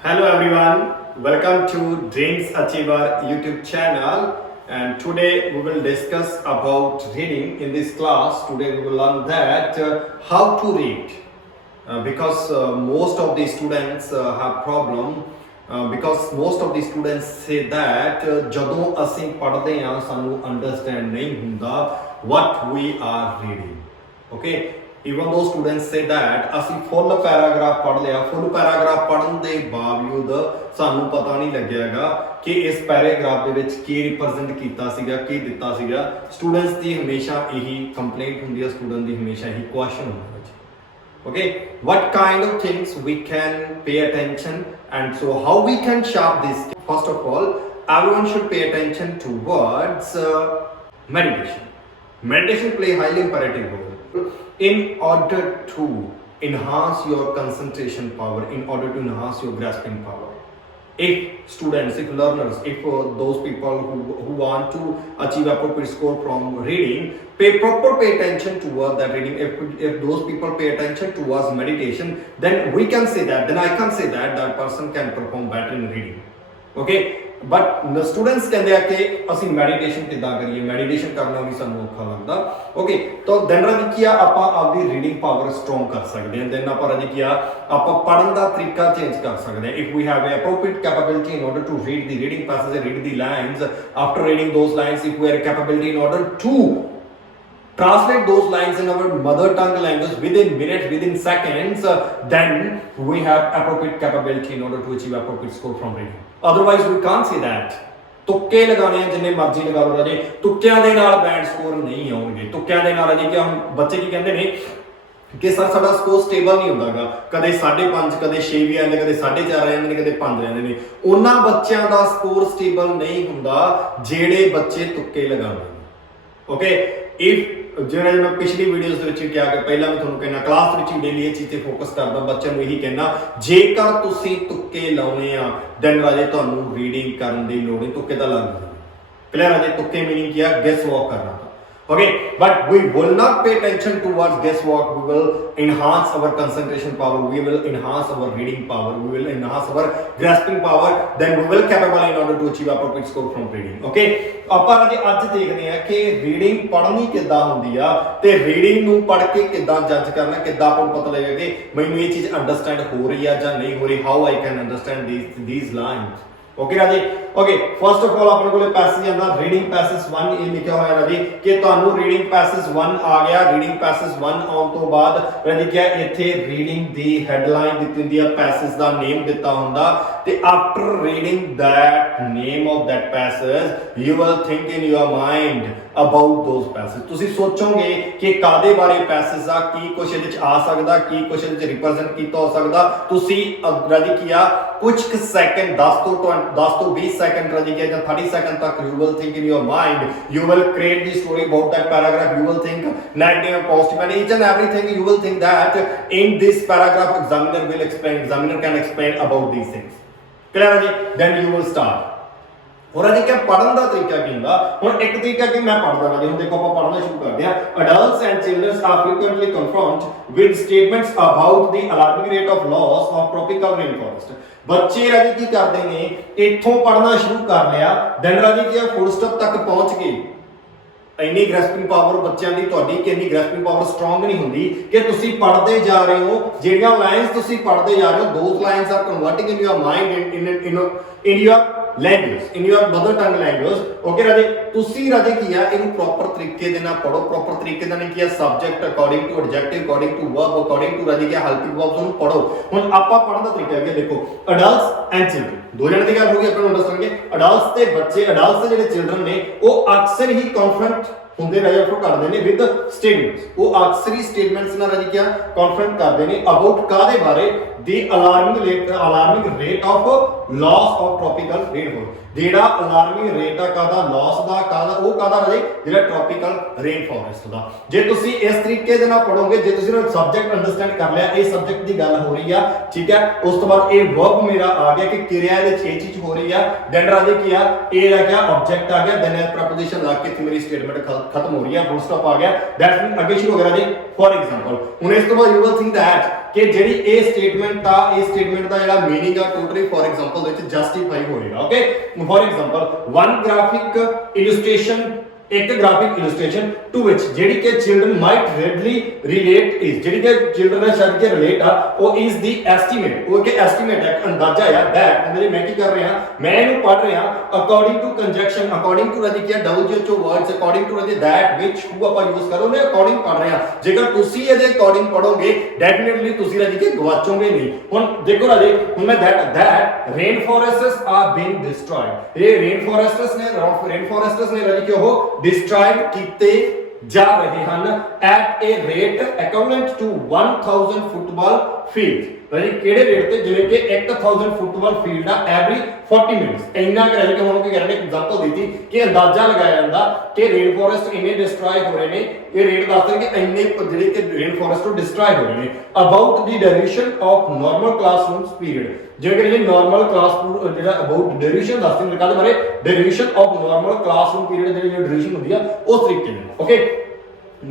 Hello everyone, welcome to Dreams Achiever YouTube channel, and today we will discuss about reading in this class. Today we will learn that how to read because most of the students have problem because most of the students say that ਜਦੋਂ ਅਸੀਂ ਪੜ੍ਹਦੇ ਹਾਂ ਸਾਨੂੰ understand ਨਹੀਂ ਹੁੰਦਾ what we are reading. Okay, even those students say that ਅਸੀਂ full paragraph ਪੜ੍ਹ ਲਿਆ, full paragraph ਪੜ੍ਹਨ ਦੇ ਬਾਵਜੂਦ ਸਾਨੂੰ ਪਤਾ ਨਹੀਂ ਲੱਗਿਆਗਾ ਕਿ ਇਸ ਪੈਰਾਗ੍ਰਾਫ ਦੇ ਵਿੱਚ ਕੀ ਰਿਪਰੈਜ਼ੈਂਟ ਕੀਤਾ ਸੀਗਾ, ਕੀ ਦਿੱਤਾ ਸੀਗਾ। ਸਟੂਡੈਂਟਸ ਦੀ ਹਮੇਸ਼ਾ ਇਹੀ ਕੰਪਲੇਂਟ ਹੁੰਦੀ ਹੈ, ਸਟੂਡੈਂਟ ਦੀ ਹਮੇਸ਼ਾ ਇਹੀ ਕੁਐਸਚਨ ਹੁੰਦਾ ਹੈ। Okay, what kind of things we can pay attention, and so how we can sharp this? First of all, everyone should pay attention towards meditation. Meditation play a highly imperative role in order to enhance your concentration power, in order to enhance your grasping power. If students, if learners, if those people who want to achieve appropriate score from reading, pay attention towards that reading. If those people pay attention towards meditation, then we can say that, then I can say that that person can perform better in reading. Okay, but the students ਕਹਿੰਦੇ ਆ ਕਿ ਅਸੀਂ meditation ਕਿੱਦਾਂ ਕਰੀਏ, meditation ਕਰਨਾ ਵੀ ਸਾਨੂੰ ਔਖਾ ਲੱਗਦਾ। ਓਕੇ, ਤਾਂ ਦੈਨ ਰਾਜੀ ਕੀ ਆ ਆਪਾਂ ਆਪਦੀ ਰੀਡਿੰਗ ਪਾਵਰ ਸਟਰੋਂਗ ਕਰ ਸਕਦੇ ਹਾਂ। ਦੈਨ ਆਪਾਂ ਰਾਜੀ ਕੀ ਆ ਆਪਾਂ ਪੜ੍ਹਨ ਦਾ ਤਰੀਕਾ ਚੇਂਜ ਕਰ ਸਕਦੇ ਹਾਂ। If we have a appropriate capability in order to read the reading passage and read the lines, after reading those lines, if we have a capability in order to translate those lines in our mother tongue language within minutes, within seconds, then we have appropriate capability in order to achieve appropriate score from reading. Otherwise we can't say that. ਤੁੱਕੇ ਲਗਾਉਣੇ ਆ ਜਿੰਨੇ ਮਰਜ਼ੀ ਲਗਾ ਲਓ ਰਾਜੇ, ਤੁੱਕਿਆਂ ਦੇ ਨਾਲ bed score ਨਹੀਂ ਆਉਣਗੇ। ਤੁੱਕਿਆਂ ਦੇ ਨਾਲ ਰਾਜੇ ਕਿ ਹੁਣ ਬੱਚੇ ਕੀ ਕਹਿੰਦੇ ਨੇ ਕਿ ਸਰ ਸਾਡਾ ਸਕੋਰ ਸਟੇਬਲ ਨਹੀਂ ਹੁੰਦਾਗਾ, ਕਦੇ 5.5 ਕਦੇ 6 ਵੀ ਆਉਂਦੇ, ਕਦੇ 4.5 ਆ ਜਾਂਦੇ ਨੇ, ਕਦੇ 5 ਆਉਂਦੇ ਨੇ। ਉਹਨਾਂ ਬੱਚਿਆਂ ਦਾ ਸਕੋਰ ਸਟੇਬਲ ਨਹੀਂ ਹੁੰਦਾ ਜਿਹੜੇ ਬੱਚੇ ਤੁੱਕੇ ਲਗਾਉਂਦੇ ਨੇ। ਓਕੇ, ਇਫ ਜਿਹੜਾ ਮੈਂ ਪਿਛਲੀ ਵੀਡੀਓਜ਼ ਦੇ ਵਿੱਚ ਕਿਹਾ ਕਿ ਪਹਿਲਾਂ ਵੀ ਤੁਹਾਨੂੰ ਕਹਿਣਾ ਕਲਾਸ ਦੇ ਵਿੱਚ ਡੇਲੀ ਇਹ ਚੀਜ਼ ਤੇ ਫੋਕਸ ਕਰਦਾ, ਬੱਚਿਆਂ ਨੂੰ ਇਹੀ ਕਹਿਣਾ ਜੇਕਰ ਤੁਸੀਂ ਤੁੱਕੇ ਲਾਉਣੇ ਆ ਦੈਨ ਰਾਜੇ ਤੁਹਾਨੂੰ ਰੀਡਿੰਗ ਕਰਨ ਦੀ ਲੋੜ ਨਹੀਂ, ਤੁੱਕੇ ਤਾਂ ਲੱਗ ਜਾਂਦੇ। ਕਲੀਅਰ ਰਾਜੇ, ਤੁੱਕੇ ਮੀਨਿੰਗ ਕੀ ਆ? ਗੈਸ ਵਾਕ ਕਰਨਾ। Okay, but we will not pay attention towards guesswork. We will enhance our concentration power, we will enhance our reading power, we will enhance our grasping power, then we will capable in order to achieve appropriate score from reading. Okay, ਆਪਾਂ ਅੱਜ ਦੇਖਦੇ ਹਾਂ ਕਿ reading ਪੜ੍ਹਨੀ ਕਿੱਦਾਂ ਹੁੰਦੀ ਆ ਤੇ ਰੀਡਿੰਗ ਨੂੰ ਪੜ੍ਹ ਕੇ ਕਿੱਦਾਂ ਜੱਜ ਕਰਨਾ, ਕਿੱਦਾਂ ਆਪਾਂ ਨੂੰ ਪਤਾ ਲੱਗੇਗਾ ਕਿ ਮੈਨੂੰ ਇਹ ਚੀਜ਼ ਅੰਡਰਸਟੈਂਡ ਹੋ ਰਹੀ ਆ ਜਾਂ ਨਹੀਂ ਹੋ ਰਹੀ, how I can understand these lines. Okay ਰਾਜੀ, ਓਕੇ ਫਸਟ ਆਫ ਆਲ ਆਪਣੇ ਕੋਲੇ ਪੈਸੇਜ ਆਂਦਾ ਰੀਡਿੰਗ ਪੈਸੇਜ 1, ਇਹ ਲਿਖਿਆ ਹੋਇਆ ਰਾਜੀ ਕਿ ਤੁਹਾਨੂੰ ਰੀਡਿੰਗ ਪੈਸੇਜ 1 ਆ ਗਿਆ। ਰੀਡਿੰਗ ਪੈਸੇਜ 1 ਆਉਣ ਤੋਂ ਬਾਅਦ ਰਾਜੀ ਕਿਹਾ ਇੱਥੇ ਰੀਡਿੰਗ ਦੀ ਹੈਡਲਾਈਨ ਦਿੱਤੀ ਹੁੰਦੀ ਆ, ਪੈਸੇਜ ਦਾ ਨੇਮ ਦਿੱਤਾ ਹੁੰਦਾ ਤੇ after reading that name of that passage you will think in your mind about those passage. ਤੁਸੀਂ ਸੋਚੋਗੇ ਕਿ ਕਾਦੇ ਬਾਰੇ ਪੈਸੇਜ ਆ, ਕੀ ਕੁਝ ਇਹਦੇ ਵਿੱਚ ਆ ਸਕਦਾ, ਕੀ ਕੁਝ ਇਹਦੇ ਵਿੱਚ ਰਿਪਰੈਜ਼ੈਂਟ ਕੀਤਾ ਹੋ ਸਕਦਾ। ਤੁਸੀਂ ਰਾਜੀ ਕੀਆ ਕੁਝ ਸੈਕਿੰਡ 10 ਤੋਂ 20 ਸੈਕਿੰਡ ਰਾਜੀ ਕੀਆ ਜਾਂ 30 ਸੈਕਿੰਡ ਤੱਕ you will think in your mind, you will create the story about that paragraph, you will think negative and positive and each and everything. You will think that in this paragraph examiner can explain about these things. Clear है जी? Then you will start. और अजी क्या पढ़न का तरीका की ਹੁੰਦਾ ਹੁਣ ਇੱਕ ਤਰੀਕਾ ਕਿ ਮੈਂ ਪੜ੍ਹਦਾ ਹਾਂ। ਹੁਣ ਦੇਖੋ ਆਪਾਂ ਪੜ੍ਹਨਾ ਸ਼ੁਰੂ ਕਰਦੇ ਹਾਂ। Adults and children are frequently confronted with statements about the alarming rate of loss of tropical rainforest. ਬੱਚੇ ਰਾਜੀ ਕੀ ਕਰਦੇ ਨੇ, ਇੱਥੋਂ ਪੜ੍ਹਨਾ ਸ਼ੁਰੂ ਕਰ ਲਿਆ, ਦੈਨ ਰਾਜੀ ਕੀ ਫੁੱਲ ਸਟਾਪ ਤੱਕ ਪਹੁੰਚ ਗਏ। ਇੰਨੀ ਗ੍ਰੈਸਪਿੰਗ ਪਾਵਰ ਬੱਚਿਆਂ ਦੀ ਤੁਹਾਡੀ ਕਿ ਇੰਨੀ ਗ੍ਰੈਸਪਿੰਗ ਪਾਵਰ ਸਟਰੋਂਗ ਨਹੀਂ ਹੁੰਦੀ ਕਿ ਤੁਸੀਂ ਪੜ੍ਹਦੇ ਜਾ ਰਹੇ ਹੋ, ਜਿਹੜੀਆਂ ਲਾਈਨਸ ਤੁਸੀਂ ਪੜ੍ਹਦੇ ਜਾ ਰਹੇ ਹੋ those lines are converting in your mind in your language, in your mother tongue language. Okay ਰਾਜੇ, ਤੁਸੀਂ ਰਾਜੇ ਕੀ ਆ ਇਹਨੂੰ ਪ੍ਰੋਪਰ ਤਰੀਕੇ ਦੇ ਨਾਲ ਪੜੋ। ਪ੍ਰੋਪਰ ਤਰੀਕੇ ਦਾ ਨਹੀਂ ਕੀ ਆ subject according to adjective, according to verb, according to ਰਾਜੇ ਕੀ ਹੈਲਪਿੰਗ ਵਰਬਸ ਨੂੰ ਪੜੋ। ਹੁਣ ਆਪਾਂ ਪੜਨ ਦਾ ਤਰੀਕਾ ਹੈ ਦੇਖੋ, ਅਡਲਟਸ ਐਂਡ ਚਿਲਡਰਨ, ਦੋ ਜਣੇ ਦੀ ਗੱਲ ਹੋ ਗਈ, ਆਪਾਂ ਨੂੰ ਅੰਡਰਸਟੈਂਡ ਕਿ ਅਡਲਟਸ ਤੇ ਬੱਚੇ, ਅਡਲਟਸ ਦੇ ਜਿਹੜੇ ਚਿਲਡਰਨ ਨੇ ਉਹ ਅਕਸਰ ਹੀ ਕਨਫਰੰਟ ਹੁੰਦੇ ਰਹੇ ਉਹ ਕਰਦੇ ਨੇ ਵਿਦ ਸਟੇਟਮੈਂਟਸ। ਉਹ ਅਕਸਰ ਹੀ ਸਟੇਟਮੈਂਟਸ ਨਾਲ ਰਾਜੀ ਕੀ ਕਨਫਰੰਟ ਕਰਦੇ ਨੇ ਅਬਾਊਟ ਕਾਦੇ ਬਾਰੇ, the alarming rate of loss of tropical rainfall. ਜਿਹੜਾ ਅਲਾਰਮਿੰਗ ਰੇਟ ਆ ਕਾਦਾ, ਲਾਸ ਦਾ ਕਾਦਾ, ਉਹ ਕਾਦਾ ਰਾਜੇ ਜਿਹੜਾ ਟ੍ਰੋਪੀਕਲ ਰੇਨ ਫੋਰੈਸਟ ਦਾ। ਜੇ ਤੁਸੀਂ ਇਸ ਤਰੀਕੇ ਦੇ ਨਾਲ ਪੜੋਗੇ, ਜੇ ਤੁਸੀਂ ਉਹ ਸਬਜੈਕਟ ਅੰਡਰਸਟੈਂਡ ਕਰ ਲਿਆ, ਇਹ ਸਬਜੈਕਟ ਦੀ ਗੱਲ ਹੋ ਰਹੀ ਆ, ਠੀਕ ਹੈ। ਉਸ ਤੋਂ ਬਾਅਦ ਇਹ ਵਰਬ ਮੇਰਾ ਆ ਗਿਆ ਕਿ ਕਿਰਿਆ ਦੇ ਵਿੱਚ ਇਹ ਚੀਜ਼ ਹੋ ਰਹੀ ਆ, ਦੈਨ ਰਾਜੇ ਕੀ ਆ ਇਹ ਆ ਗਿਆ ਆਬਜੈਕਟ ਆ ਗਿਆ, ਦੈਨ ਪ੍ਰਪੋਜੀਸ਼ਨ ਲਾ ਕੇ ਮੇਰੀ ਸਟੇਟਮੈਂਟ खत्म हो रही है, फुल स्टॉप आ गया, दैट्स मीन अगे शुरू हो गया जी। फॉर एग्जांपल हुन इस तो बाद यू विल थिंक दैट कि जेडी ए स्टेटमेंट दा जेड़ा मीनिंग आ टोटली फॉर एग्जांपल दे विच जस्टिफाई होएगा। Okay, for example one graphic illustration, एक ग्राफिक इलस्ट्रेशन टू विच जेडी के children might readily relate is, जेडी के चिल्ड्रन शायद के रिलेट आ वो इज द एस्टीमेट, वो के एस्टीमेट है, अंदाजा है दैट मेरे मैं की कर रहे हैं, मैं इनु पढ़ रहे हैं according to conjunction, according to रजी क्या WHO वर्ड्स, अकॉर्डिंग टू रजी दैट विच हु ਆਪਾਂ यूज करो ने अकॉर्डिंग पढ़ रहे हैं। जेकर ਤੁਸੀਂ ਇਹਦੇ ਅਕॉर्डिंग ਪੜੋਗੇ ਡੈਫੀਨਿਟਲੀ ਤੁਸੀਂ ਰਜੀ ਕੇ ਗਵਾਚੋਗੇ ਨਹੀਂ। ਹੁਣ ਦੇਖੋ ਰਾਜੇ, ਹੁਣ ਮੈਂ that rain forests are being destroyed, ये रेन फॉरेस्ट्स ने रजी के ਉਹ डिस्ट्रॉयड कीते जा रहे हैं at a rate equivalent to 1000 football field. राजी केड़े रेट ते जिवें कि 1000 फुटबॉल फील्ड आ एवरी 40 मिनट्स इन्ना कर राजी के हुण की करने एग्जांपल दी थी कि अंदाजा लगाया जांदा कि रेन फॉरेस्ट इन्ने डिस्ट्रॉय हो रहे ने, ये रेट दसदे कि इन्ने जिहड़े कि रेन फॉरेस्ट डिस्ट्रॉय हो रहे ने about the duration of normal classrooms period, जेकर ये नॉर्मल क्लास जेड़ा अबाउट ड्यूरेशन दसदे ने कादे बारे duration of normal classroom period JD duration होंदी है उस तरीके नाल। ओके,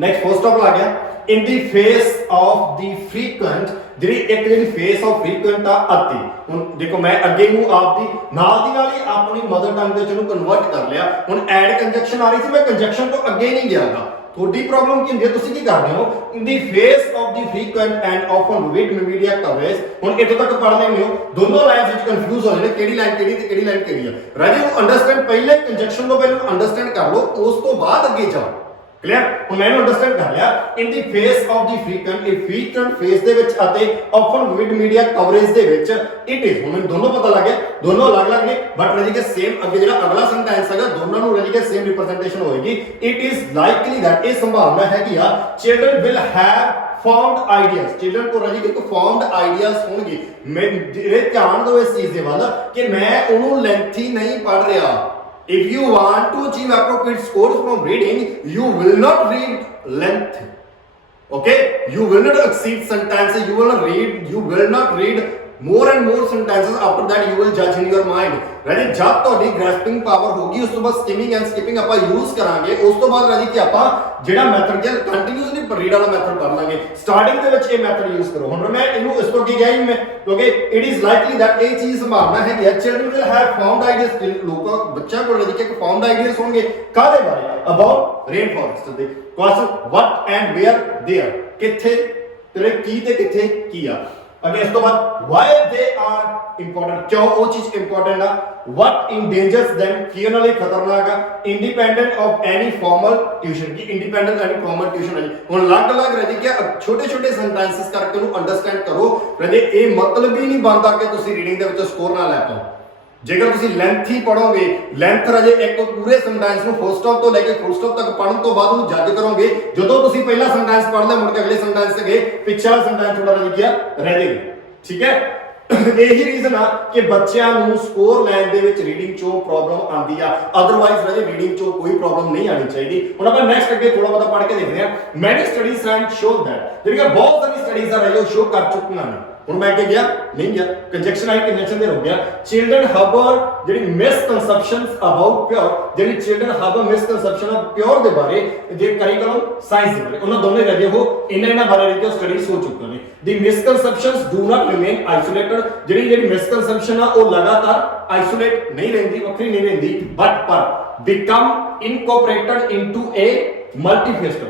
नेक्स्ट फर्स्ट ऑफ आ गया in the face of the frequent, ਜਿਹੜੀ ਇੱਕ ਜਿਹੜੀ ਫੇਸ ਆਫ ਫ੍ਰੀਕੁਐਂਟ ਆ ਅਤੀ। ਹੁਣ ਦੇਖੋ ਮੈਂ ਅੱਗੇ ਨੂੰ ਆਪਦੀ ਨਾਲ ਦੀ ਨਾਲ ਹੀ ਆਪਣੀ ਮਦਰ ਟੰਗ ਦੇ ਵਿੱਚ ਇਹਨੂੰ ਕਨਵਰਟ ਕਰ ਲਿਆ। ਹੁਣ ਐਡ ਕੰਜੰਕਸ਼ਨ ਆ ਰਹੀ ਸੀ, ਮੈਂ ਕੰਜੰਕਸ਼ਨ ਤੋਂ ਅੱਗੇ ਨਹੀਂ ਗਿਆਗਾ। ਤੁਹਾਡੀ ਪ੍ਰੋਬਲਮ ਕੀ ਹੁੰਦੀ ਹੈ, ਤੁਸੀਂ ਕੀ ਕਰਦੇ ਹੋ ਇਨ ਦੀ face of the frequent and often with media coverage. ਹੁਣ ਇੱਥੋਂ ਤੱਕ ਪੜ੍ਹ ਲੈਂਦੇ ਹੋ, ਦੋਨੋਂ ਲਾਈਨਸ ਵਿੱਚ ਕਨਫਿਊਜ਼ ਹੋ ਜਾਂਦੇ ਕਿਹੜੀ ਲਾਈਨ ਕਿਹੜੀ ਤੇ ਕਿਹੜੀ ਲਾਈਨ ਕਿਹੜੀ ਆ। ਰਾਜੇ ਨੂੰ ਅੰਡਰਸਟੈਂਡ ਪਹਿਲੇ ਕੰਜੰਕਸ਼ਨ ਤੋਂ ਪਹਿਲਾਂ ਅੰਡਰਸਟੈਂਡ ਕਰ ਲਓ, ਉਸ ਤੋਂ ਬਾਅਦ ਅੱਗੇ ਜਾਓ। क्लियर, ਹੁਣ ਮੈਨੂੰ ਅੰਡਰਸਟੈਂਡ ਕਰ ਲਿਆ ਇਨ ਦੀ ਫੇਸ ਆਫ ਦੀ ਫ੍ਰੀਕੁਐਂਟ, ਇਹ ਫ੍ਰੀਕੁਐਂਟ ਫੇਸ ਦੇ ਵਿੱਚ ਅਤੇ ਆਫਨ ਵਿਦ ਮੀਡੀਆ ਕਵਰੇਜ ਦੇ ਵਿੱਚ ਇਟ ਇਜ਼। ਹੁਣ ਮੈਨੂੰ ਦੋਨੋਂ ਪਤਾ ਲੱਗ ਗਿਆ, ਦੋਨੋਂ ਅਲੱਗ-ਅਲੱਗ ਨੇ ਬਟ ਰਜੀ ਕੇ ਸੇਮ ਅੱਗੇ ਜਿਹੜਾ ਅਗਲਾ ਸੈਂਟੈਂਸ ਹੈਗਾ ਦੋਨਾਂ ਨੂੰ ਰਜੀ ਕੇ ਸੇਮ ਰਿਪਰੈਜ਼ੈਂਟੇਸ਼ਨ ਹੋਏਗੀ। ਇਟ ਇਜ਼ ਲਾਈਕਲੀ दैट, ਇਹ ਸੰਭਾਵਨਾ ਹੈਗੀ ਆ children will have formed ideas, children को ਰਜੀ ਕੇ ਫਾਰਮਡ ਆਈਡੀਆਜ਼ ਹੋਣਗੇ। ਮੈਂ ਇਹ ਧਿਆਨ ਦਿਓ ਇਸ ਚੀਜ਼ ਦੇ ਵੱਲ ਕਿ ਮੈਂ ਉਹਨੂੰ ਲੈਂਥੀ ਨਹੀਂ ਪੜ੍ਹ ਰਿਹਾ। If you want to achieve appropriate scores from reading, you will not read length. Okay, you will not exceed sentences. You will not read more and more sentences. After that, you will judge in your mind. राजी जब ਤੁਹਾਡੀ grasping power ਹੋਗੀ ਉਸ ਤੋਂ ਬਾਅਦ skimming and skipping ਆਪਾਂ use ਕਰਾਂਗੇ। ਉਸ ਤੋਂ ਬਾਅਦ ਰਾਜੀ ਕਿ ਆਪਾਂ ਜਿਹੜਾ ਮੈਥਡ ਕਿ ਕੰਟੀਨਿਊਸਲੀ ਰੀਡ ਵਾਲਾ ਮੈਥਡ ਪੜ ਲਾਂਗੇ। ਸਟਾਰਟਿੰਗ ਦੇ ਵਿੱਚ ਇਹ ਮੈਥਡ यूज ਕਰੋ। ਹੁਣ ਮੈਂ ਇਹਨੂੰ ਇਸ ਤੋਂ ਅੱਗੇ ਗਿਆ ਹੀ ਮੈਂ ਕਿਉਂਕਿ ਇਟ ਇਜ਼ ਲਾਈਕਲੀ दैट ਇਹ ਚੀਜ਼ ਸੰਭਾਵਨਾ ਹੈਗੀ ਹੈ children will have formed ideas, ਲੋਕਾਂ ਬੱਚਿਆਂ ਕੋਲ ਰਾਜੀ ਕਿ formed ideas ਹੋਣਗੇ ਕਾਹਦੇ ਬਾਰੇ, about rain forest ਦੇ। question what and where they are, ਕਿੱਥੇ ਤੇਰੇ ਕੀ ਤੇ ਕਿੱਥੇ ਕੀ ਆ। अगे इस तो बाद why they are important, क्यों वो चीज इंपॉर्टेंट है, what endangers them, किए नाले खतरनाक है, independent of any formal tuition की independent any formal tuition है। ਹੁਣ अलग-अलग रहे क्या छोटे-छोटे सेंटेंसेस करके ਉਹਨੂੰ ਅੰਡਰਸਟੈਂਡ ਕਰੋ। ਰਜੇ ਇਹ ਮਤਲਬ ਹੀ ਨਹੀਂ ਬਣਦਾ ਕਿ ਤੁਸੀਂ ਰੀਡਿੰਗ ਦੇ ਵਿੱਚ ਸਕੋਰ ਨਾ ਲੈ ਪਾਓ। ਜੇਕਰ ਤੁਸੀਂ ਲੈਂਥ ਹੀ ਪੜੋਗੇ, ਲੈਂਥ ਰਜੇ ਇੱਕ ਪੂਰੇ ਸੈਂਟੈਂਸ ਨੂੰ ਫੁੱਲ ਸਟਾਪ ਤੋਂ ਲੈ ਕੇ ਫੁੱਲ ਸਟਾਪ ਤੱਕ ਪੜਨ ਤੋਂ ਬਾਅਦ ਉਹਨੂੰ ਜੱਜ ਕਰੋਗੇ। ਜਦੋਂ ਤੁਸੀਂ ਪਹਿਲਾ ਸੈਂਟੈਂਸ ਪੜ੍ਹ ਲਿਆ ਮੁੜ ਕੇ ਅਗਲੇ ਸੈਂਟੈਂਸ ਤੇ ਗਏ, ਪਿਛਲਾ ਸੈਂਟੈਂਸ ਥੋੜਾ ਜਿਹਾ ਗਿਆ ਰਹਿ ਜਾਏਗਾ। ਠੀਕ ਹੈ, ਇਹੀ ਰੀਜ਼ਨ ਆ ਕਿ ਬੱਚਿਆਂ ਨੂੰ ਸਕੋਰ ਲੈਣ ਦੇ ਵਿੱਚ ਰੀਡਿੰਗ ਚੋਂ ਪ੍ਰੋਬਲਮ ਆਉਂਦੀ ਆ। ਅਦਰਵਾਈਜ਼ ਰਜੇ ਰੀਡਿੰਗ ਚੋਂ ਕੋਈ ਪ੍ਰੋਬਲਮ ਨਹੀਂ ਆਣੀ ਚਾਹੀਦੀ। ਹੁਣ ਆਪਾਂ ਨੈਕਸਟ ਅੱਗੇ ਥੋੜਾ ਬਹੁਤਾ ਪੜ੍ਹ ਕੇ ਦੇਖਦੇ ਹਾਂ। ਮੈਨੀ ਸਟੱਡੀਜ਼ ਐਂਡ ਸ਼ੋ दैट, ਜਿਹੜੀਆਂ ਬਹੁਤ ਸਾਰੀ ਸਟੱਡੀਜ਼ ਆ ਰਹੀਆਂ ਉਹ ਸ਼ੋ ਕਰ ਚੁੱਕੀਆਂ ਨੇ। ਹੁਣ ਮੈਂ ਅੱਗੇ ਗਿਆ ਨਹੀਂ ਗਿਆ, ਕੰਜੰਕਸ਼ਨ ਆਈ ਕੰਜੰਕਸ਼ਨ ਦੇ ਹੋ ਗਿਆ। ਚਿਲड्रन ਹਬਰ ਜਿਹੜੀ ਮਿਸਕਨਸੈਪਸ਼ਨਸ ਅਬਾਊਟ ਪਿਓਰ, ਜਿਹੜੀ ਚਿਲड्रन ਹਬਰ ਮਿਸਕਨਸੈਪਸ਼ਨ ਆਫ ਪਿਓਰ ਦੇ ਬਾਰੇ ਜੇ ਕਰਿਕੂਲਮ ਸਾਇੰਸ ਦੇ ਬਾਰੇ ਉਹਨਾਂ ਦੋਨੇ ਰਹੇ ਹੋ ਇਹਨਾਂ ਬਾਰੇ ਰਿਕ ਸਟੱਡੀਜ਼ ਹੋ ਚੁੱਕੀਆਂ ਨੇ। ਦੀ misconceptions do not remain isolated, ਜਿਹੜੀ ਮਿਸਕਨਸੈਪਸ਼ਨ ਆ ਉਹ ਲਗਾਤਾਰ ਆਈਸੋਲੇਟ ਨਹੀਂ ਰਹਿੰਦੀ, ਵੱਖਰੀ ਨਹੀਂ ਰਹਿੰਦੀ, ਬਟ ਪਰ ਬਿਕਮ ਇਨਕੋਰਪੋਰੇਟਡ ਇਨਟੂ ਏ ਮਲਟੀਫੇਸਡ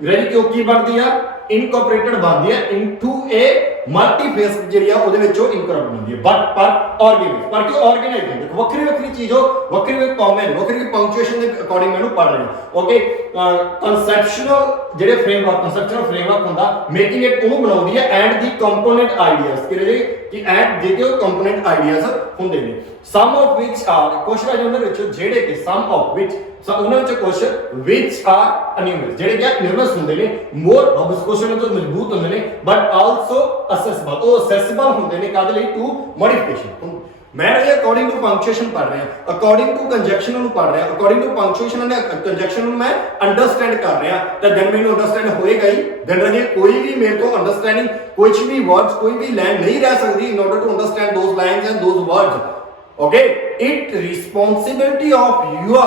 ਜਿਹੜੀ ਕਿਉਂ ਕੀ ਬਣਦੀ ਆ ਇਨਕੋਰਪੋਰੇਟਡ ਬਣਦੀ ਹੈ ਇਨਟੂ ਏ ਮਲਟੀਫੇਸ ਜਿਹੜੀ ਆ ਉਹਦੇ ਵਿੱਚੋਂ ਇਨਕੋਰਪੋਰੇਟ ਹੁੰਦੀ ਹੈ ਬਟ ਪਰ ਆਰਗੇਨਾਈਜ਼, ਪਰ ਕਿ ਆਰਗੇਨਾਈਜ਼ ਹੁੰਦੀ ਹੈ ਵੱਖਰੀ ਵੱਖਰੀ ਚੀਜ਼ ਹੋ ਵੱਖਰੀ ਵੱਖਰੀ ਕੌਮਨ ਵੱਖਰੀ ਪੰਕਚੁਏਸ਼ਨ ਦੇ ਅਕੋਰਡਿੰਗ ਮੈਨੂੰ ਪੜ ਰਹੇ ਹੋ। ਓਕੇ, ਕਨਸੈਪਚੁਅਲ ਜਿਹੜੇ ਫਰੇਮਵਰਕ ਕਨਸੈਪਚੁਅਲ ਫਰੇਮਵਰਕ ਹੁੰਦਾ ਮੇਕਿੰਗ ਇਟ ਉਹਨੂੰ ਬਣਾਉਂਦੀ ਹੈ ਐਂਡ ਦੀ ਕੰਪੋਨੈਂਟ ਆਈਡੀਆਜ਼ ਕਿ ਐਂਡ ਜਿਹੜੇ ਕੰਪੋਨੈਂਟ ਆਈਡੀਆਜ਼ ਹੁੰਦੇ ਨੇ। ਸਮ ਆਫ ਵਿਚ ਆਰ ਕੁਝ ਰਾਜ ਉਹਨਾਂ ਵਿੱਚੋਂ ਜਿਹੜੇ ਕਿ ਸਮ ਆਫ ਵਿਚ ਉਹਨਾਂ ਵਿੱਚ ਕੁਝ ਵਿਚ ਆਰ ਅਨਿਊਮਰਸ ਜਿਹੜੇ ਕਿ ਨਿਊਮਰਸ ਹੁੰਦੇ ਨੇ ਮੋਰ ਰੋਬਸਟ ਕੁਐਸਚਨ ਤੋਂ ਮਜ਼ਬੂਤ ਹੁੰਦੇ ਨੇ ਬਟ ਆਲਸੋ ਅਸੈਸੇਬਲ, ਉਹ ਅਸੈਸੇਬਲ ਹੁੰਦੇ ਨੇ ਕਾਹਦੇ ਲਈ ਟੂ ਮੋਡੀਫਿਕੇਸ਼ਨ। मैं ये अकॉर्डिंग टू पंक्चुएशन पढ़ रहा हूं, अकॉर्डिंग टू कंजक्शन ਨੂੰ ਪੜ ਰਿਹਾ, ਅਕॉर्डिंग टू पंक्चुएशन ਐਂਡ ਕੰਜੰਕਸ਼ਨ ਨੂੰ ਮੈਂ ਅੰਡਰਸਟੈਂਡ ਕਰ ਰਿਹਾ ਤਾਂ ਦੈਨ ਮੈਨੂੰ ਅੰਡਰਸਟੈਂਡ ਹੋਏਗਾ ਹੀ। ਦੈਨ ਰਜੇ ਕੋਈ ਵੀ ਮੇਰੇ ਤੋਂ ਅੰਡਰਸਟੈਂਡਿੰਗ ਕੁਝ ਵੀ ਵਰਡਸ ਕੋਈ ਵੀ ਲਾਈਨ ਨਹੀਂ ਰਹਿ ਸਕਦੀ in order to understand those lines and those words. Okay, it responsibility of your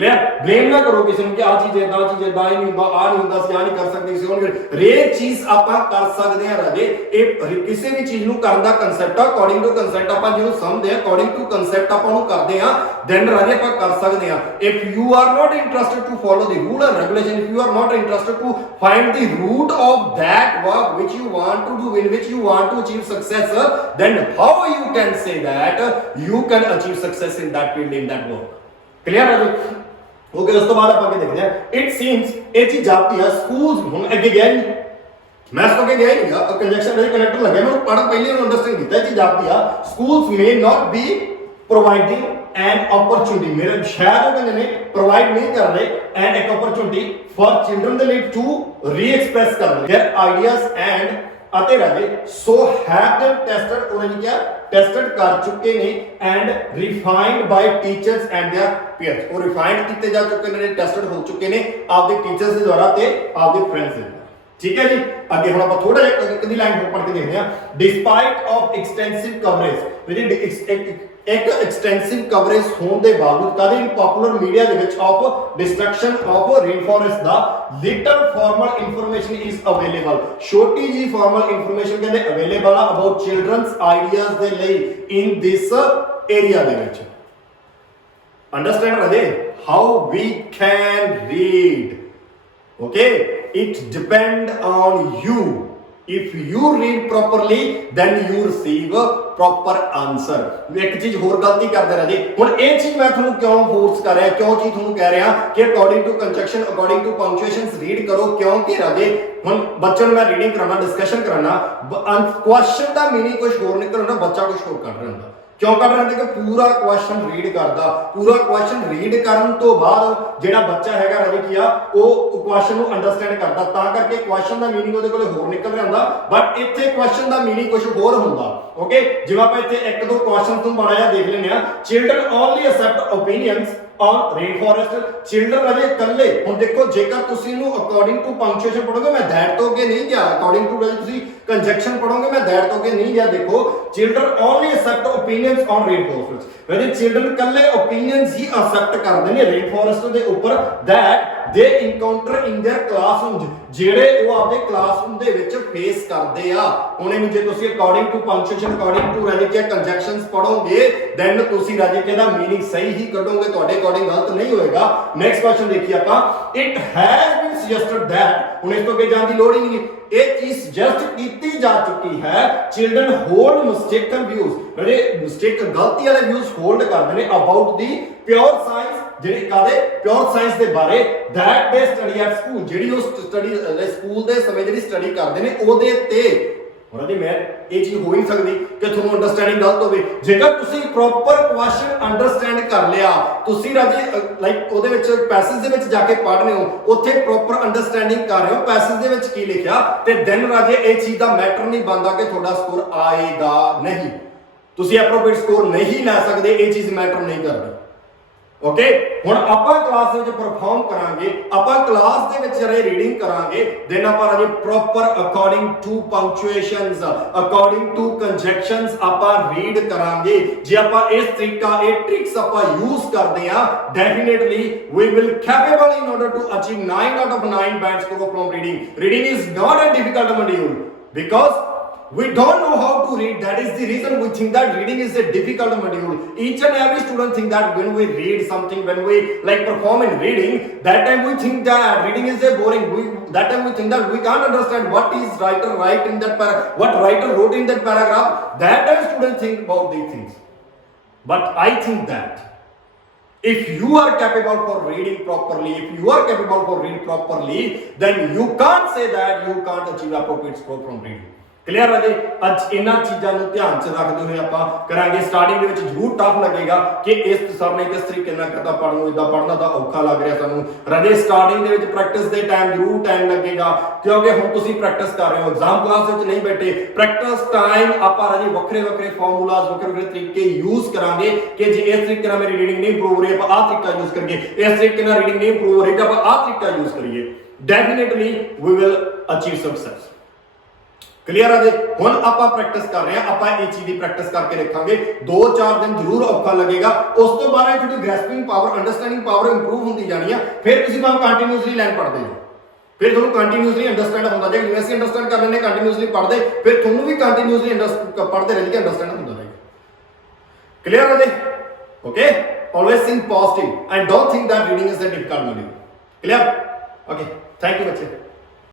clear blame ना करो किसी ਨੂੰ ਕਿ ਆ ਚੀਜ਼ ਇਦਾਂ ਹੀ ਨਹੀਂ ਹੁੰਦਾ ਆ ਨਹੀਂ ਹੁੰਦਾ ਸੀ ਆ ਨਹੀਂ ਕਰ ਸਕਦੇ ਸੀ ਹੁਣ ਹਰੇਕ ਚੀਜ਼ ਆਪਾਂ ਕਰ ਸਕਦੇ ਹਾਂ ਰਾਜੇ ਇਹ ਕਿਸੇ ਵੀ ਚੀਜ਼ ਨੂੰ ਕਰਨ ਦਾ ਕਨਸੈਪਟ ਆ ਅਕੋਰਡਿੰਗ ਟੂ ਕਨਸੈਪਟ ਆਪਾਂ ਜਿਹਨੂੰ ਸਮਝਦੇ ਆ ਅਕੋਰਡਿੰਗ ਟੂ ਕਨਸੈਪਟ ਆਪਾਂ ਉਹਨੂੰ ਕਰਦੇ ਆ ਦੈਨ ਰਾਜੇ ਆਪਾਂ ਕਰ ਸਕਦੇ ਆ if you are not interested to follow the rule and regulation if you are not interested to find the root of that work which you want to do in which you want to achieve success then how you can say that you can achieve success in that field in that work clear ਰਾਜੇ okay उस तो बाद आप आगे देखते हैं it seems ये चीज जाती है स्कूल्स हम आगे गया नहीं मैं इसको के गया नहीं अब कंजक्शन में कनेक्टर लगे मैं पढ़ पहले उन्होंने अंडरस्टैंड किया ये चीज जाती है schools may not be providing an opportunity मेरे शायद वो कहते हैं प्रोवाइड नहीं कर रहे एन एक opportunity for children the lead to re express कर देयर आइडियाज एंड ਅਤੇ ਰਾਜੇ ਸੋ ਹੈਵ देम ਟੈਸਟਡ ਉਹਨਾਂ ਨੇ ਕਿਹਾ ਟੈਸਟਡ ਕਰ ਚੁੱਕੇ ਨੇ and refined by teachers and their peers ਉਹ ਰਿਫਾਈਨਡ ਕੀਤੇ ਜਾ ਚੁੱਕੇ ਨੇ ਟੈਸਟਡ ਹੋ ਚੁੱਕੇ ਨੇ ਆਪਦੇ ਟੀਚਰਸ ਦੇ ਦੁਆਰਾ ਤੇ ਆਪਦੇ ਫਰੈਂਡਸ ਦੇ ਦੁਆਰਾ ਠੀਕ ਹੈ ਜੀ ਅੱਗੇ ਹੁਣ ਆਪਾਂ ਥੋੜਾ ਜਿਹਾ ਇੱਕ ਦੀ ਲਾਈਨ ਹੋਰ ਪੜ੍ਹ ਕੇ ਦੇਖਦੇ ਹਾਂ ਡਿਸਪਾਈਟ ਆਫ ਐਕਸਟੈਂਸਿਵ ਕਵਰੇਜ ਜਿਹੜੀ ਇੱਕ ਐਕਸਟੈਂਸਿਵ ਕਵਰੇਜ ਹੋਣ ਦੇ ਬਾਵਜੂਦ ਕਦੇ ਪਪੂਲਰ ਮੀਡੀਆ ਦੇ ਵਿੱਚ of destruction of rain forest ਦਾ little formal information is available ਛੋਟੀ ਜੀ ਫਾਰਮਲ ਇਨਫੋਰਮੇਸ਼ਨ ਕਹਿੰਦੇ ਅਵੇਲੇਬਲ ਆ ਅਬਾਊਟ ਚਿਲਡਰਨਸ ਆਈਡੀਆਜ਼ ਦੇ ਲਈ ਇਨ ਦਿਸ ਏਰੀਆ ਦੇ ਵਿੱਚ ਅੰਡਰਸਟੈਂਡ ਰਾਜੇ how we can read okay it depend on you if you read properly then you receive a proper answer ਇੱਕ ਚੀਜ਼ ਹੋਰ ਗਲਤੀ ਕਰਦੇ ਰਾਜੇ ਹੁਣ ਇਹ ਚੀਜ਼ ਮੈਂ ਤੁਹਾਨੂੰ ਕਿਉਂ ਫੋਰਸ ਕਰ ਰਿਹਾ ਕਿਉਂ ਚੀਜ਼ ਤੁਹਾਨੂੰ ਕਹਿ ਰਿਹਾ ਕਿ according to conjunction according to punctuations read ਕਰੋ ਕਿਉਂਕਿ ਰਾਜੇ ਹੁਣ ਬੱਚਿਆਂ ਨੂੰ ਮੈਂ ਰੀਡਿੰਗ ਕਰਾਉਣਾ ਡਿਸਕਸ਼ਨ ਕਰਾਉਣਾ ਕੁਐਸਚਨ ਦਾ ਮੀਨਿੰਗ ਕੁਝ ਹੋਰ ਨਿਕਲਣਾ ਬੱਚਾ ਕੁਝ ਹੋਰ ਕੱਢ ਰਿਹਾ ਹੁੰਦਾ ਕਿਉਂ ਕੱਢ ਰਹੇ ਕਿ ਪੂਰਾ ਕੁਐਸਚਨ ਰੀਡ ਕਰਦਾ ਪੂਰਾ ਕੁਐਸਚਨ ਰੀਡ ਕਰਨ ਤੋਂ ਬਾਅਦ ਜਿਹੜਾ ਬੱਚਾ ਹੈਗਾ ਰਾਜੇ ਕੀ ਆ ਉਹ ਕੁਐਸਚਨ ਨੂੰ ਅੰਡਰਸਟੈਂਡ ਕਰਦਾ ਤਾਂ ਕਰਕੇ ਕੁਐਸਚਨ ਦਾ ਮੀਨਿੰਗ ਉਹਦੇ ਕੋਲੇ ਹੋਰ ਨਿਕਲ ਰਿਹਾ ਹੁੰਦਾ ਬਟ ਇੱਥੇ ਕੁਐਸਚਨ ਦਾ ਮੀਨਿੰਗ ਕੁਝ ਹੋਰ ਹੁੰਦਾ ਓਕੇ ਜਿਵੇਂ ਆਪਾਂ ਇੱਥੇ ਇੱਕ ਦੋ ਕੁਐਸਚਨ ਤੋਂ ਬੜਾ ਜਿਹਾ ਦੇਖ ਲੈਂਦੇ ਆ children only accept opinions on rainforest children ਰਾਜੇ ਇਕੱਲੇ ਹੁਣ ਦੇਖੋ ਜੇਕਰ ਤੁਸੀਂ ਇਹਨੂੰ ਅਕੋਰਡਿੰਗ ਟੂ ਪੰਕਚੁਏਸ਼ਨ ਪੜੋਗੇ ਮੈਂ that ਤੋਂ ਅੱਗੇ ਨਹੀਂ ਗਿਆ ਅਕੋਰਡਿੰਗ ਟੂ ਤੁਸੀਂ ਕੰਜੰਕਸ਼ਨ ਪੜੋਗੇ ਮੈਂ that ਤੋਂ ਅੱਗੇ ਨਹੀਂ ਗਿਆ ਦੇਖੋ children only accept opinions on rainforest ਰਾਜੇ children ਇਕੱਲੇ opinions ਹੀ accept ਕਰਦੇ ਨੇ rainforest ਦੇ ਉੱਪਰ that they encounter in their classrooms ਜਿਹੜੇ ਉਹ ਆਪਦੇ ਕਲਾਸਰੂਮ ਦੇ ਵਿੱਚ ਫੇਸ ਕਰਦੇ ਆ ਹੁਣ ਇਹਨੂੰ ਜੇ ਤੁਸੀਂ according to punctuation according to ਰਾਜੇ ਕੀ ਕੰਜੰਕਸ਼ਨਸ ਪੜੋਗੇ ਦੈਨ ਤੁਸੀਂ ਰਾਜੇ ਕੀ ਦਾ ਮੀਨਿੰਗ ਸਹੀ ਹੀ ਕੱਢੋਗੇ ਤੁਹਾਡੇ ਅਕੋਰਡਿੰਗ ਗਲਤ ਨਹੀਂ ਹੋਏਗਾ ਨੈਕਸਟ ਕੁਐਸਚਨ ਦੇਖੀਏ ਆਪਾਂ it has been suggested that ਹੁਣ ਇਸ ਤੋਂ ਅੱਗੇ ਜਾਣ ਦੀ ਲੋੜ ਹੀ ਨਹੀਂ ਇਹ ਚੀਜ਼ ਸੁਜੈਸਟ ਕੀਤੀ ਜਾ ਚੁੱਕੀ ਹੈ ਚਿਲਡਰਨ ਹੋਲਡ ਮਿਸਟੇਕਨ ਵਿਊਜ਼ ਰਾਜੇ ਮਿਸਟੇਕ ਗਲਤੀ ਵਾਲੇ ਵਿਊਜ਼ ਹੋਲਡ ਕਰਦੇ ਨੇ ਅਬਾਊਟ ਦੀ ਪਿਓਰ ਸਾਇੰਸ ਜਿਹੜੀ ਕਾਦੇ ਪਿਓਰ ਸਾਇੰਸ ਦੇ ਬਾਰੇ that they study at school ਜਿਹੜੀ ਉਹ ਸਟੱਡੀ ਸਕੂਲ ਦੇ ਸਮੇਂ ਜਿਹੜੀ ਸਟੱਡੀ ਕਰਦੇ ਨੇ ਉਹਦੇ ਤੇ ਉਹਨਾਂ ਦੀ ਮੈਂ ਇਹ ਚੀਜ਼ ਹੋ ਹੀ ਸਕਦੀ ਕਿ ਤੁਹਾਨੂੰ ਅੰਡਰਸਟੈਂਡਿੰਗ ਗਲਤ ਹੋਵੇ ਜੇਕਰ ਤੁਸੀਂ ਪ੍ਰੋਪਰ ਕੁਐਸਚਨ ਅੰਡਰਸਟੈਂਡ ਕਰ ਲਿਆ ਤੁਸੀਂ ਰਾਜੇ ਲਾਈਕ ਉਹਦੇ ਵਿੱਚ ਪੈਸੇਜ ਦੇ ਵਿੱਚ ਜਾ ਕੇ ਪੜ੍ਹ ਰਹੇ ਹੋ ਉੱਥੇ ਪ੍ਰੋਪਰ ਅੰਡਰਸਟੈਂਡਿੰਗ ਕਰ ਰਹੇ ਹੋ ਪੈਸੇਜ ਦੇ ਵਿੱਚ ਕੀ ਲਿਖਿਆ ਤੇ ਦੈਨ ਰਾਜੇ ਇਹ ਚੀਜ਼ ਦਾ ਮੈਟਰ ਨਹੀਂ ਬਣਦਾ ਕਿ ਤੁਹਾਡਾ ਸਕੋਰ ਆਏਗਾ ਨਹੀਂ ਤੁਸੀਂ ਐਪਰੋਪ੍ਰੀਏਟ ਸਕੋਰ ਨਹੀਂ ਲੈ ਸਕਦੇ ਇਹ ਚੀਜ਼ ਮੈਟਰ ਨਹੀਂ ਕਰਦੀ ਓਕੇ ਹੁਣ ਆਪਾਂ ਕਲਾਸ ਵਿੱਚ ਪਰਫਾਰਮ ਕਰਾਂਗੇ ਆਪਾਂ ਕਲਾਸ ਦੇ ਵਿੱਚ ਜਿਹੜੇ ਰੀਡਿੰਗ ਕਰਾਂਗੇ ਦੈਨ ਆਪਾਂ ਰਾਜੇ proper according to punctuations according to conjunctions ਆਪਾਂ ਰੀਡ ਕਰਾਂਗੇ ਜੇ ਆਪਾਂ ਇਸ ਤਰੀਕਾ ਇਹ ਟ੍ਰਿਕਸ ਆਪਾਂ ਯੂਜ਼ ਕਰਦੇ ਆ definitely we will capable in order to achieve 9 out of 9 band score from reading is not a difficult module because we don't know how to read that is the reason we think that reading is a difficult module each and every student think that when we read something when we like perform in reading that time we think that reading is a boring that time we think that we can't understand what is writer write in that what writer wrote in that paragraph that time students think about these things but I think that if you are capable for reading properly if you are capable for reading properly then you can't say that you can't achieve appropriate score from reading clear ਹੈ ਜੀ ਅੱਜ ਇਹਨਾਂ ਚੀਜ਼ਾਂ ਨੂੰ ਧਿਆਨ 'ਚ ਰੱਖਦੇ ਹੋਏ ਆਪਾਂ ਕਰਾਂਗੇ ਸਟਾਰਟਿੰਗ ਦੇ ਵਿੱਚ ਜ਼ਰੂਰ ਟਫ ਲੱਗੇਗਾ ਕਿ ਇਸ ਸਰ ਨੇ ਕਿਸ ਤਰੀਕੇ ਨਾਲ ਕਰਤਾ ਪੜ੍ਹਨ ਨੂੰ ਇਦਾਂ ਪੜ੍ਹਨਾ ਤਾਂ ਔਖਾ ਲੱਗ ਰਿਹਾ ਸਾਨੂੰ ਰਾਜੇ ਸਟਾਰਟਿੰਗ ਦੇ ਵਿੱਚ ਪ੍ਰੈਕਟਿਸ ਦੇ ਟਾਈਮ ਜ਼ਰੂਰ ਟਾਈਮ ਲੱਗੇਗਾ ਕਿਉਂਕਿ ਹੁਣ ਤੁਸੀਂ ਪ੍ਰੈਕਟਿਸ ਕਰ ਰਹੇ ਹੋ ਐਗਜ਼ਾਮ ਕਲਾਸ ਵਿੱਚ ਨਹੀਂ ਬੈਠੇ ਪ੍ਰੈਕਟਿਸ ਟਾਈਮ ਆਪਾਂ ਰਾਜੇ ਵੱਖਰੇ ਵੱਖਰੇ ਫਾਰਮੂਲਾਜ਼ ਵੱਖਰੇ ਵੱਖਰੇ ਤਰੀਕੇ ਯੂਜ਼ ਕਰਾਂਗੇ ਕਿ ਜੇ ਇਸ ਤਰੀਕੇ ਨਾਲ ਮੇਰੀ ਰੀਡਿੰਗ ਨਹੀਂ ਇੰਪਰੂਵ ਹੋ ਰਹੀ ਆਪਾਂ ਆਹ ਤਰੀਕਾ ਯੂਜ਼ ਕਰੀਏ ਇਸ ਤਰੀਕੇ ਨਾਲ ਰੀਡਿੰਗ ਨਹੀਂ ਇੰਪਰੂਵ ਹੋ ਰਹੀ ਤਾਂ ਆਪਾਂ ਆਹ ਤਰੀਕਾ ਯੂਜ਼ ਕਰੀਏ definitely we will achieve success clear ਆ ਜੀ। ਹੁਣ ਆਪਾਂ ਪ੍ਰੈਕਟਿਸ ਕਰ ਰਹੇ ਆ, ਆਪਾਂ ਇਹ ਚੀਜ਼ ਦੀ ਪ੍ਰੈਕਟਿਸ ਕਰਕੇ ਦੇਖਾਂਗੇ। 2-4 ਦਿਨ ਜ਼ਰੂਰ ਔਖਾ ਲੱਗੇਗਾ, ਉਸ ਤੋਂ ਬਾਅਦ ਤੁਹਾਡੀ ਗ੍ਰੈਸਪਿੰਗ ਪਾਵਰ, ਅੰਡਰਸਟੈਂਡਿੰਗ ਪਾਵਰ ਇੰਪਰੂਵ ਹੁੰਦੀ ਜਾਣੀ ਆ। ਫਿਰ ਤੁਸੀਂ ਭਾਵੇਂ ਕੰਟੀਨਿਊਸਲੀ ਲਾਈਨ ਪੜ੍ਹਦੇ ਹੋ, ਫਿਰ ਤੁਹਾਨੂੰ ਕੰਟੀਨਿਊਸਲੀ ਅੰਡਰਸਟੈਂਡ ਹੁੰਦਾ ਜਾਏਗਾ। ਜਿਵੇਂ ਅਸੀਂ ਅੰਡਰਸਟੈਂਡ ਕਰ ਲੈਂਦੇ ਕੰਟੀਨਿਊਸਲੀ ਪੜ੍ਹਦੇ, ਫਿਰ ਤੁਹਾਨੂੰ ਵੀ ਕੰਟੀਨਿਊਸਲੀ ਪੜ੍ਹਦੇ ਰਹਿ ਕੇ ਅੰਡਰਸਟੈਂਡ ਹੁੰਦਾ ਰਹੇਗਾ। ਕਲੀਅਰ ਆ ਜੀ? Okay, always think positive and don't think that reading is a difficult module. Clear? Okay, thank you ਬੱਚੇ।